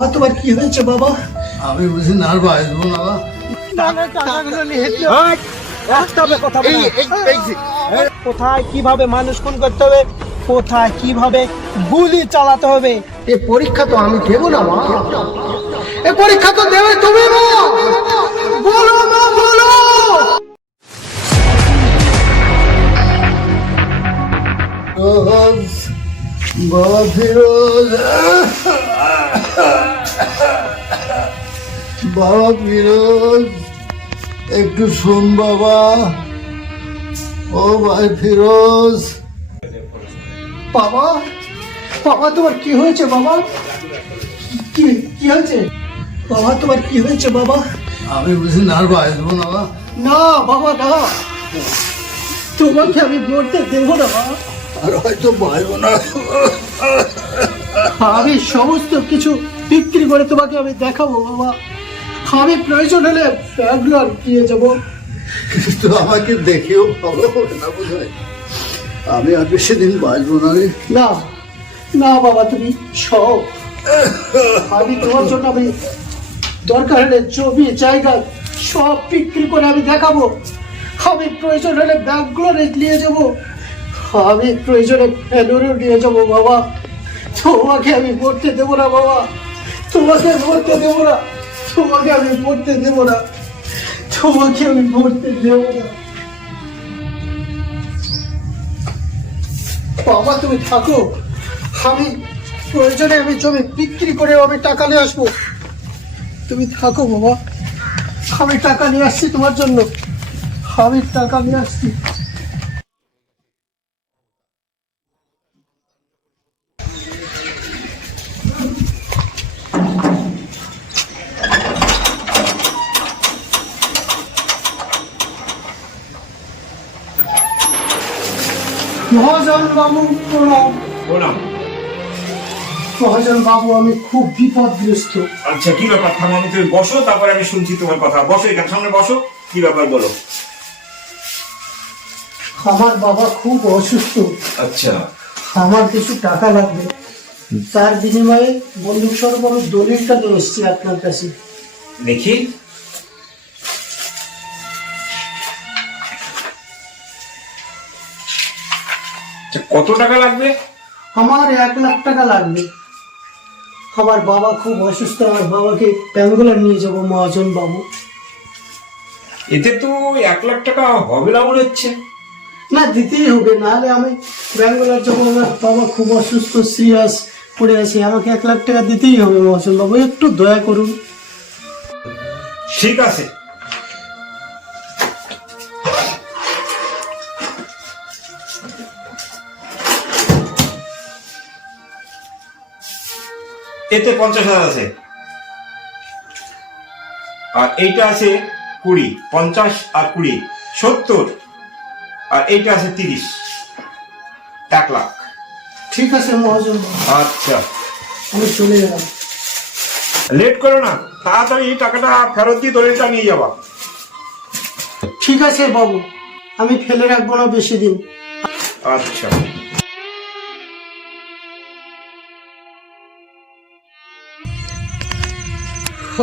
তোমার কি হয়েছে বাবা? আমি বুঝি নার বাঁচবো না। কোথায় কিভাবে মানুষ খুন করতে হবে, কোথায় কিভাবে গুলি চালাতে হবে, এ পরীক্ষা তো আমি দেবো না মা। এ পরীক্ষা তো দেবে তুমি মা। বলো মা, বলো। বাবা ফিরোজ, বাবা ফিরোজ, একটু শোন বাবা। ও ভাই ফিরোজ। বাবা, বাবা তোমার কি হয়েছে বাবা? কি কি হয়েছে বাবা? তোমার কি হয়েছে বাবা? আমি বুঝি নার বাঁচবো না। না বাবা না, তোমাকে আমি মরতে দেবো না বাবা। আর হয়তো বাঁচবো না। আমি সমস্ত কিছু বিক্রি করে তোমাকে আমি দেখাবো বাবা। আমি প্রয়োজন হলে ব্যাঙ্গালোর দিয়ে যাবো। কিন্তু আমাকে দেখেও ভালো হবে না বোধ হয়। আমি আর বেশি দিন বাঁচবো না রে। না না বাবা, তুমি সব, আমি তোমার জন্য আমি দরকার হলে জমি জায়গা সব বিক্রি করে আমি দেখাবো। আমি প্রয়োজন হলে ব্যাঙ্গালোরে নিয়ে যাবো, আমি প্রয়োজনে ভেলোরেও নিয়ে যাবো বাবা। তোমাকে আমি পড়তে দেবো না বাবা, তোমাকে পড়তে দেবো না, তোমাকে আমি পড়তে দেবো না, তোমাকে আমি পড়তে দেবো না বাবা। তুমি থাকো, আমি প্রয়োজনে আমি জমি বিক্রি করে আমি টাকা নিয়ে আসবো। তুমি থাকো বাবা, আমি টাকা নিয়ে আসছি তোমার জন্য, আমি টাকা নিয়ে আসছি। মহাজন বাবু প্রণাম। বললাম। মহাজন বাবু, আমি খুব বিপদগ্রস্ত। আচ্ছা, কি ব্যাপার? থামো, আমি তুমি বসো, তারপরে আমি শুনছি তোমার কথা। বসো, এখানে সামনে বসো। কি ব্যাপার বলো? আমার বাবা খুব অসুস্থ, আচ্ছা, আমার কিছু টাকা লাগবে, তার বিনিময়ে বন্দুক স্বরূপ আমি দলিলটা নিয়ে এসেছি আপনার কাছে। দেখি। কত টাকা লাগবে? আমার 1,00,000 টাকা লাগবে। আমার বাবা খুব অসুস্থ, আমার বাবাকে ব্যাঙ্গালোর নিয়ে যাবো মহাজন বাবু। এতে তো 1,00,000 টাকা হবে না মনে হচ্ছে। না, দিতেই হবে, নাহলে আমি ব্যাঙ্গালোর যাবো। আমার বাবা খুব অসুস্থ, সিরিয়াস পড়ে আছে, আমাকে 1,00,000 টাকা দিতেই হবে মহাজন বাবু, একটু দয়া করুন। ঠিক আছে, এতে 50,000 আছে, আর এইটা আছে 20, 50 আর 20 70, আর এইটা আছে 30, 1,00,000। ঠিক আছে মহাজন বাবু, আচ্ছা, আমি চলে গেলাম। লেট করো না, তাড়াতাড়ি এই টাকাটা ফেরত দিয়ে দলিলটা নিয়ে যাবা। ঠিক আছে বাবু, আমি ফেলে রাখবো না বেশি দিন। আচ্ছা,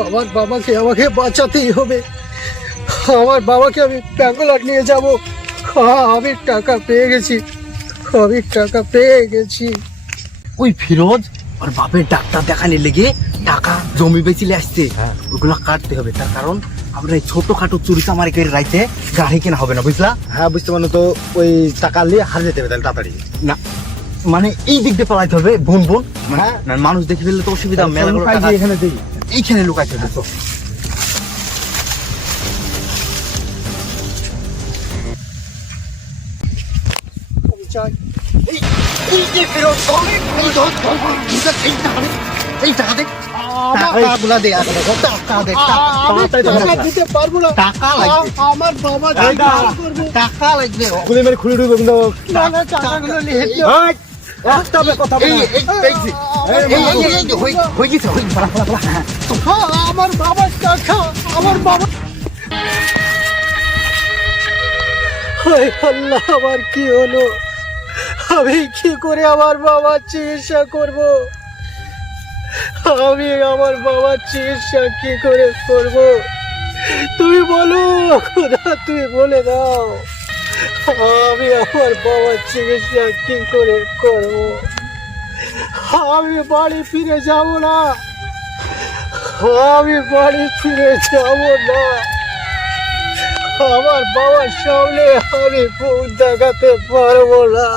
আমার বাবাকে আমাকে বাঁচাতেই হবে, আমার বাবাকে আমি ব্যাঙ্গালোর নিয়ে যাব। আমি টাকা পেয়ে গেছি, আমি টাকা পেয়ে গেছি। ওই ফিরোজ ওর বাপের ডাক্তার দেখানি লেগে টাকা জমি বেচিলে আসছে, ওগুলো কাটতে হবে। তার কারণ আমরা এই ছোটখাটো চুরি চামারি করে রাইতে গাড়ি কেনা হবে না, বুঝলা? হ্যাঁ বুঝতে পারলো তো, ওই টাকা নিয়ে হার যেতে হবে তাহলে তাড়াতাড়ি। না মানে এই দিক দিয়ে পালাইতে হবে, বোন বোন, মানে না মানুষ দেখে ফেললে তো অসুবিধা। মেলা গুলো টাকা এখানে দিই। এইখানে লুকাইতে হবে। তো আমি চাই এই টাকা দে, টাকাগুলা দে, টাকা দে, আমি টাকা দিতে পারবো না, টাকা লাগবে। আমার বাবা করবো। টাকা লাগবে। গুলি মেরে খুলে ঢুকবে কিন্তু। না না, টাকাগুলো নিয়ে যেতে হবে। একটা হবে কথা বলে। হয়ে গেছে, আমার বাবার টাকা, আমার বাবা। হায় আল্লাহ, আমার কি হলো? আমি কি করে আমার বাবার চিকিৎসা করব? আমি আমার বাবার চিকিৎসা কি করে করব? তুমি বলো খোদা, তুমি বলে দাও, আমি আমার বাবার চিকিৎসা কি করে করব? আমি বাড়ি ফিরে যাব না, আমি বাড়ি ফিরে যাব না। আমার বাবার সামনে আমি মুখ দেখাতে পারবো না।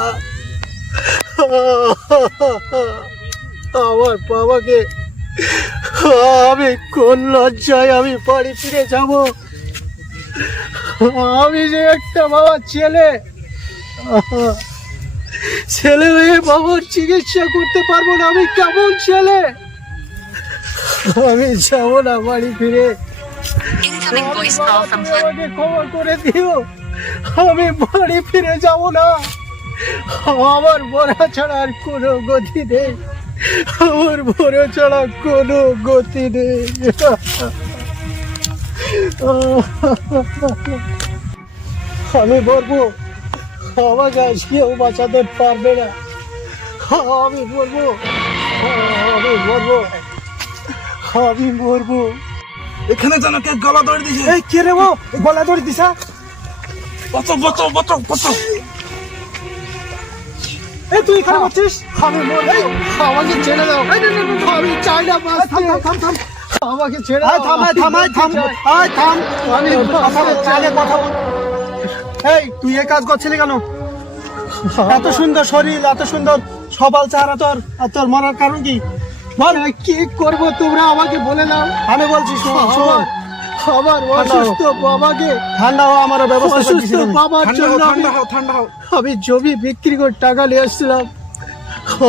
আমার বাবাকে আমি কোন লজ্জায় আমি বাড়ি ফিরে যাব? আমি যে একটা বাবার ছেলে, ছেলে হয়ে বাবার চিকিৎসা করতে পারবো না। আমি কেমন ছেলে? আমি যাব না বাড়ি ফিরে। Incoming voice call from Flip. আমাকে ক্ষমা করে দিও, আমি বাড়ি ফিরে যাব না। আমার মরা ছাড়া আর কোনো গতি নেই, আমার মরা ছাড়া কোনো গতি নেই। আমি বলবো আমাকে আজ কেউ বাঁচাতে পারবে না। আমি বলবো, আমি মরবো, আমি মরবো। এখানে যেন কে গলা ধরে দিছে। এই কে রে ও গলা ধরে দিছা? বাঁচাও বাঁচাও বাঁচাও বাঁচাও। এই তুই এখানে বলছিস? আমি মরবো, আমাকে ছেড়ে দাও। আমি চাই না বাঁচতে। আমাকে ছেড়ে দাও। থাম আমি আগে কথা বল। এই তুই এই কাজ করছিলি কেন? এত সুন্দর শরীর, এত সুন্দর সবল চেহারা তোর, আর তোর মরার কারণ কি? বল কি করবো তোমরা আমাকে বলে দাও। আমি বলছি শোন, শোন। আমার অসুস্থ বাবাকে, ঠান্ডা হওয়া আমার ব্যবস্থা অসুস্থ করতেছি আমি। বাবার জন্য আমি জমি বিক্রি করে টাকা নিয়ে এসেছিলাম,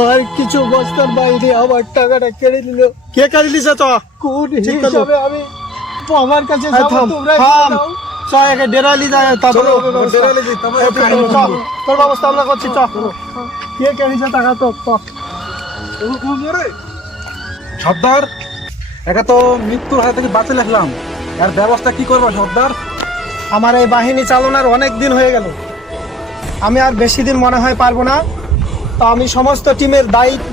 আর কিছু বস্তার বাইরে আমার টাকাটা কেড়ে নিল। কে কাজ দিছে তো? কোন ঠিক কথা। হিসাবে আমি বাবার কাছে এই যাবো? থাম, তোমরা থাম। দাও। চ একে ডেরালি যায়, তারপরে হবে ব্যবস্থা। এই তুই চ, তোর ব্যবস্থা আমরা করছি, চ। কে কেড়েছে টাকা? তো সর্দার, একা তো মৃত্যুর হাত থেকে বাঁচে লাগলাম, এর ব্যবস্থা কি করবো সর্দার? আমার এই বাহিনী চালানোর অনেক দিন হয়ে গেল, আমি আর বেশি দিন মনে হয় পারবো না। তো আমি সমস্ত টিমের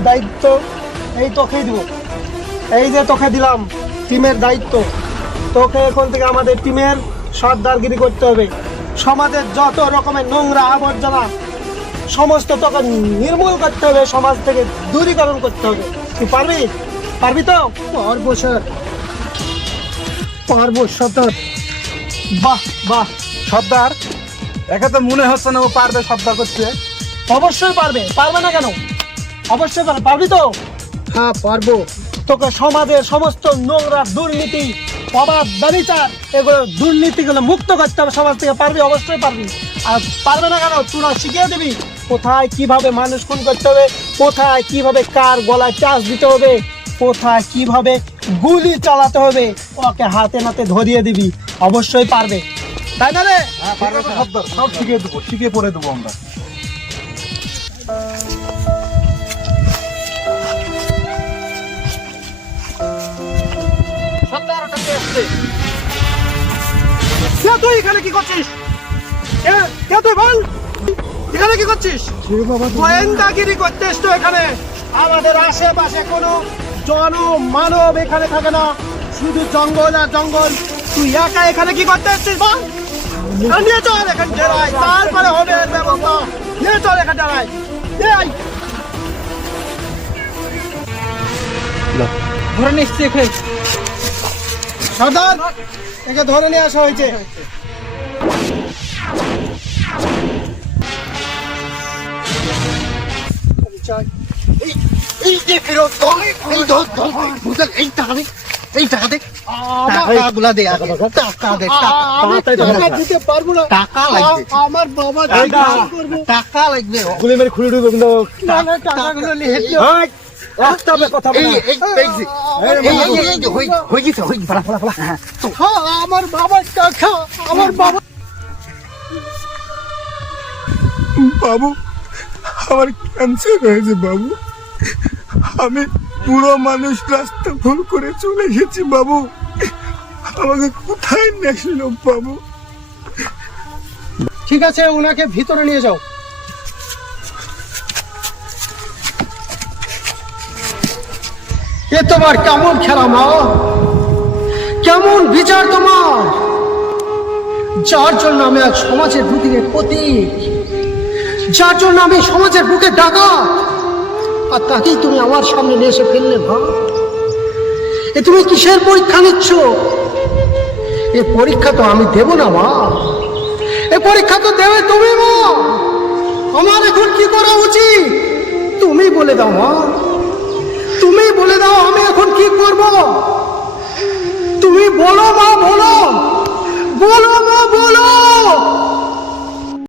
দায়িত্ব এই তোকেই দিব। এই যে তোকে দিলাম টিমের দায়িত্ব, তোকে এখন থেকে আমাদের টিমের সর্দারগিরি করতে হবে। সমাজের যত রকমের নোংরা আবর্জনা সমস্ত তোকে নির্মূল করতে হবে, সমাজ থেকে দূরীকরণ করতে হবে। তুই পারবি? পারবি তো? পারবো স্যার, পারবো সর্দার। বাহ বাহ, সর্দার, একা তো মনে হচ্ছে না ও পারবে সর্দার করতে। অবশ্যই পারবে। পারবে না কেন? অবশ্যই পারবে। পারবি তো? হ্যাঁ পারবো। তোকে সমাজের সমস্ত নোংরা দুর্নীতি, অবাধ ব্যভিচার, এগুলো দুর্নীতিগুলো মুক্ত করতে হবে সমাজ থেকে। পারবি? অবশ্যই পারবি। আর পারবে না কেন? তোরা শিখিয়ে দিবি কোথায় কিভাবে মানুষ খুন করতে হবে, কোথায় কিভাবে কার গলায় চাষ দিতে হবে, কোথায় কিভাবে গুলি চালাতে হবে, ওকে হাতে নাতে ধরিয়ে দিবি। অবশ্যই পারবে, তাই না রে? সর্দার, সব শিখিয়ে দেবো, শিখিয়ে পড়ে দেবো আমরা। কে তুই এখানে কি করছিস? কে তুই বল, এখানে কি করছিস? গোয়েন্দাগিরি করছিস তো এখানে? আমাদের আশেপাশে কোনো মানব এখানে থাকে না, শুধু জঙ্গল আর জঙ্গল। তুই একা এখানে কি করতে এসছিস বল? নিয়ে চল এখান ডেরাই, তারপরে হবে এর ব্যবস্থা। নিয়ে চল এখান ডেরাই। ধরে নিচ্ছি এখানে সর্দার, একে ধরে নিয়ে আসা হয়েছে। এই যে ফেরত এই টাকা দে, টাকাগুলা দে আগে। টাকা দে, আমি টাকা দিতে পারবো না। টাকা লাগবে। আমার বাবা টাকা চিকিৎসা করবো। টাকা লাগবে। গুলি মেরে খুলে দেবো কিন্তু। না, না, টাকাগুলো নিয়ে যেতে হবে। একটা কথা বলে হয়ে গেছে। হ্যাঁ, আমার বাবার টাকা, আমার বাবা। বাবু, আমার ক্যান্সার হয়েছে বাবু। আমি পুরো মানুষ রাস্তা ভুল করে চলে গেছি বাবু। আমাকে কোথায় নেছিল বাবু? ঠিক আছে, ওনাকে ভিতরে নিয়ে যাও। এ তোমার কেমন খেলা মা? কেমন বিচার তোমার? যার জন্য আমি আজ সমাজের বুকে প্রতীক, যার জন্য আমি সমাজের বুকে ডাকাত, আর তাকেই তুমি আমার সামনে নিয়ে এসে ফেললে মা। এ তুমি কিসের পরীক্ষা নিচ্ছ? এ পরীক্ষা তো আমি দেব না মা, এ পরীক্ষা তো দেবে তুমি মা। আমার এখন কি করা উচিত তুমি বলে দাও মা।